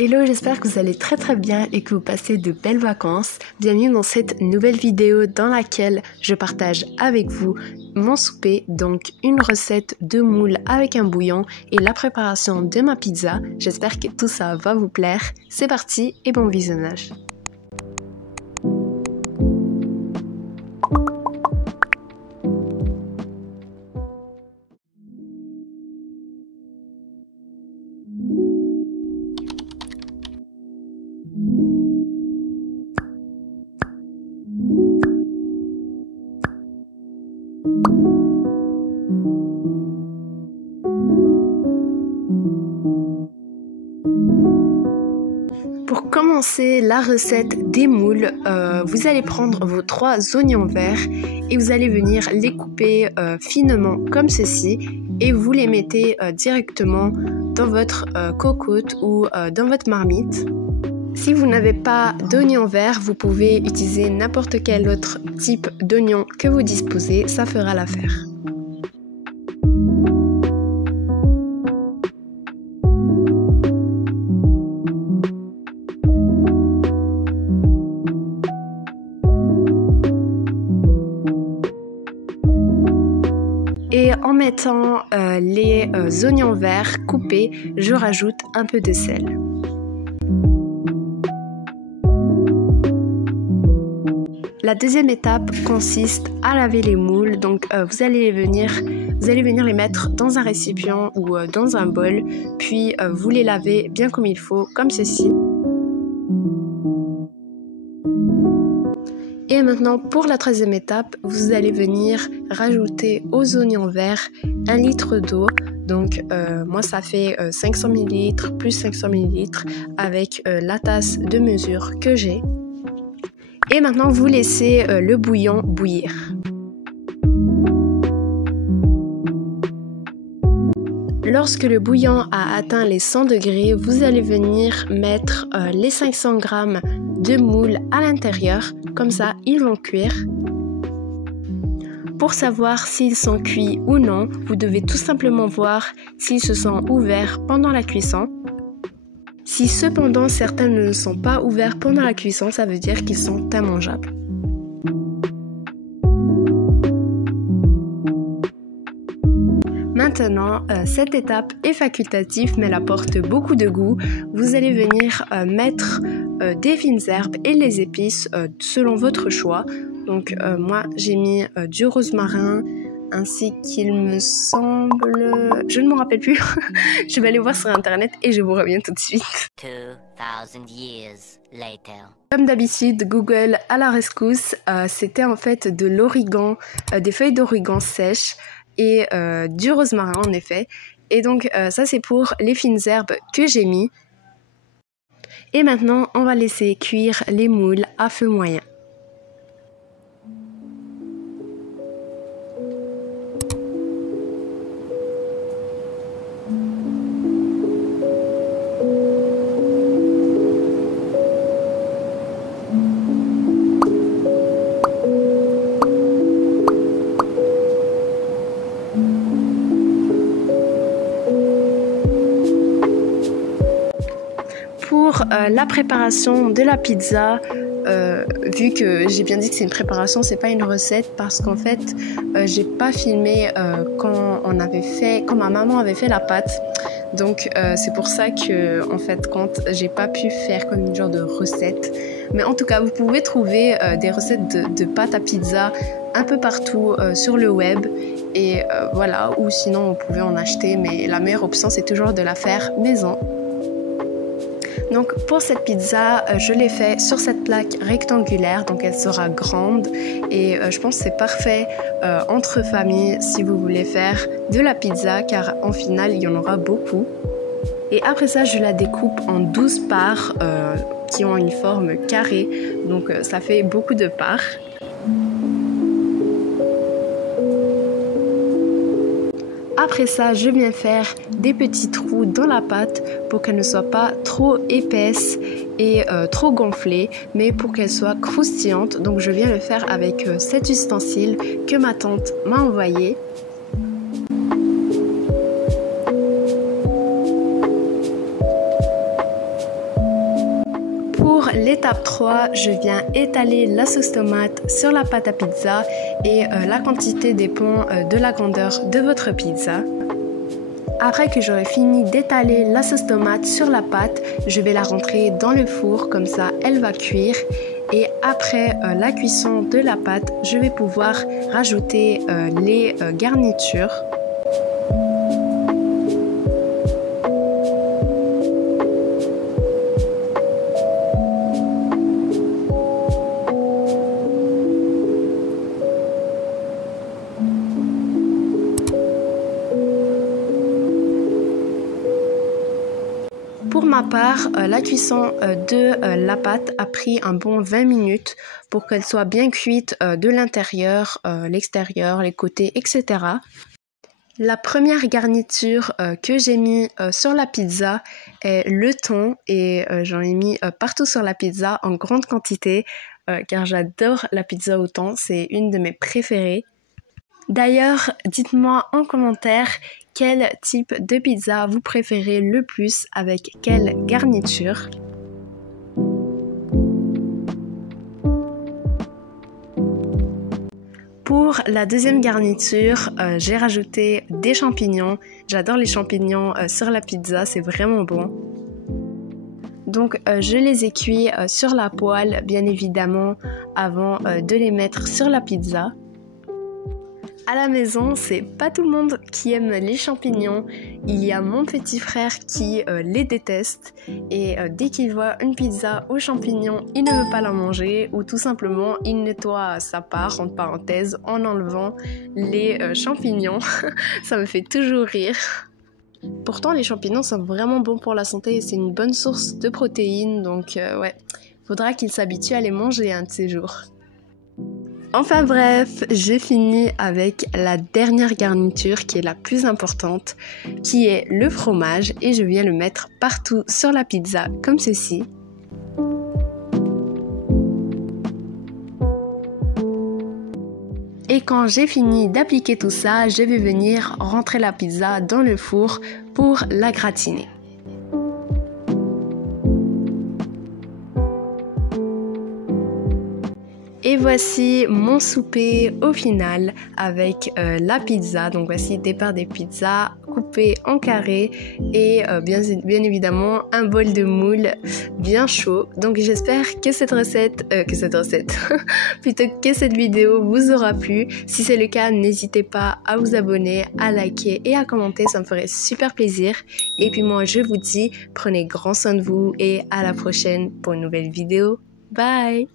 Hello, j'espère que vous allez très bien et que vous passez de belles vacances. Bienvenue dans cette nouvelle vidéo dans laquelle je partage avec vous mon souper, donc une recette de moules avec un bouillon et la préparation de ma pizza. J'espère que tout ça va vous plaire. C'est parti et bon visionnage. Pour commencer la recette des moules, vous allez prendre vos 3 oignons verts et vous allez venir les couper finement comme ceci et vous les mettez directement dans votre cocotte ou dans votre marmite. Si vous n'avez pas d'oignons verts, vous pouvez utiliser n'importe quel autre type d'oignon que vous disposez, ça fera l'affaire. Et en mettant les oignons verts coupés, je rajoute un peu de sel. La deuxième étape consiste à laver les moules, donc vous allez venir les mettre dans un récipient ou dans un bol, puis vous les lavez bien comme il faut, comme ceci. Et maintenant, pour la troisième étape, vous allez venir rajouter aux oignons verts 1 litre d'eau. Donc, moi, ça fait 500 ml plus 500 ml avec la tasse de mesure que j'ai. Et maintenant, vous laissez le bouillon bouillir. Lorsque le bouillon a atteint les 100 degrés, vous allez venir mettre les 500 g de moules à l'intérieur, comme ça ils vont cuire. Pour savoir s'ils sont cuits ou non, vous devez tout simplement voir s'ils se sont ouverts pendant la cuisson. Si cependant certains ne sont pas ouverts pendant la cuisson, ça veut dire qu'ils sont immangeables. Maintenant, cette étape est facultative mais elle apporte beaucoup de goût. Vous allez venir mettre des fines herbes et les épices selon votre choix. Donc moi j'ai mis du rosmarin ainsi qu'il me semble... Je ne me rappelle plus. Je vais aller voir sur internet et je vous reviens tout de suite. 2000 years later. Comme d'habitude, Google à la rescousse. C'était en fait de l'origan, des feuilles d'origan sèches et du rosmarin en effet. Et donc ça c'est pour les fines herbes que j'ai mis. Et maintenant on va laisser cuire les moules à feu moyen. Pour la préparation de la pizza, vu que j'ai bien dit que c'est une préparation, c'est pas une recette parce qu'en fait j'ai pas filmé quand ma maman avait fait la pâte. Donc c'est pour ça que en fait j'ai pas pu faire comme une genre de recette. Mais en tout cas vous pouvez trouver des recettes de pâte à pizza un peu partout sur le web. Et voilà, ou sinon vous pouvez en acheter, mais la meilleure option c'est toujours de la faire maison. Donc pour cette pizza, je l'ai fait sur cette plaque rectangulaire, donc elle sera grande et je pense que c'est parfait entre familles si vous voulez faire de la pizza car en finale il y en aura beaucoup. Et après ça, je la découpe en 12 parts qui ont une forme carrée, donc ça fait beaucoup de parts. Après ça, je viens faire des petits trous dans la pâte pour qu'elle ne soit pas trop épaisse et trop gonflée, mais pour qu'elle soit croustillante. Donc je viens le faire avec cet ustensile que ma tante m'a envoyé. l'étape 3, je viens étaler la sauce tomate sur la pâte à pizza et la quantité dépend de la grandeur de votre pizza. Après que j'aurai fini d'étaler la sauce tomate sur la pâte, je vais la rentrer dans le four, comme ça elle va cuire. Et après la cuisson de la pâte, je vais pouvoir rajouter les garnitures. Pour ma part, la cuisson de la pâte a pris un bon 20 minutes pour qu'elle soit bien cuite de l'intérieur, l'extérieur, les côtés, etc. La première garniture que j'ai mis sur la pizza est le thon et j'en ai mis partout sur la pizza en grande quantité car j'adore la pizza au thon, c'est une de mes préférées. D'ailleurs, dites-moi en commentaire quel type de pizza vous préférez le plus, avec quelle garniture. Pour la deuxième garniture, j'ai rajouté des champignons. J'adore les champignons sur la pizza, c'est vraiment bon. Donc je les ai cuits sur la poêle, bien évidemment, avant de les mettre sur la pizza. À la maison, c'est pas tout le monde qui aime les champignons. Il y a mon petit frère qui les déteste et dès qu'il voit une pizza aux champignons, il ne veut pas la manger ou tout simplement il nettoie sa part, entre parenthèses, en enlevant les champignons. Ça me fait toujours rire. Pourtant, les champignons sont vraiment bons pour la santé et c'est une bonne source de protéines, donc ouais, faudra qu'il s'habitue à les manger un de ces jours. Enfin bref, j'ai fini avec la dernière garniture qui est la plus importante, qui est le fromage et je viens le mettre partout sur la pizza comme ceci. Et quand j'ai fini d'appliquer tout ça, je vais venir rentrer la pizza dans le four pour la gratiner. Et voici mon souper au final avec la pizza. Donc voici des parts des pizzas coupées en carrés et bien évidemment un bol de moule bien chaud. Donc j'espère que cette vidéo vous aura plu. Si c'est le cas, n'hésitez pas à vous abonner, à liker et à commenter, ça me ferait super plaisir. Et puis moi je vous dis, prenez grand soin de vous et à la prochaine pour une nouvelle vidéo. Bye!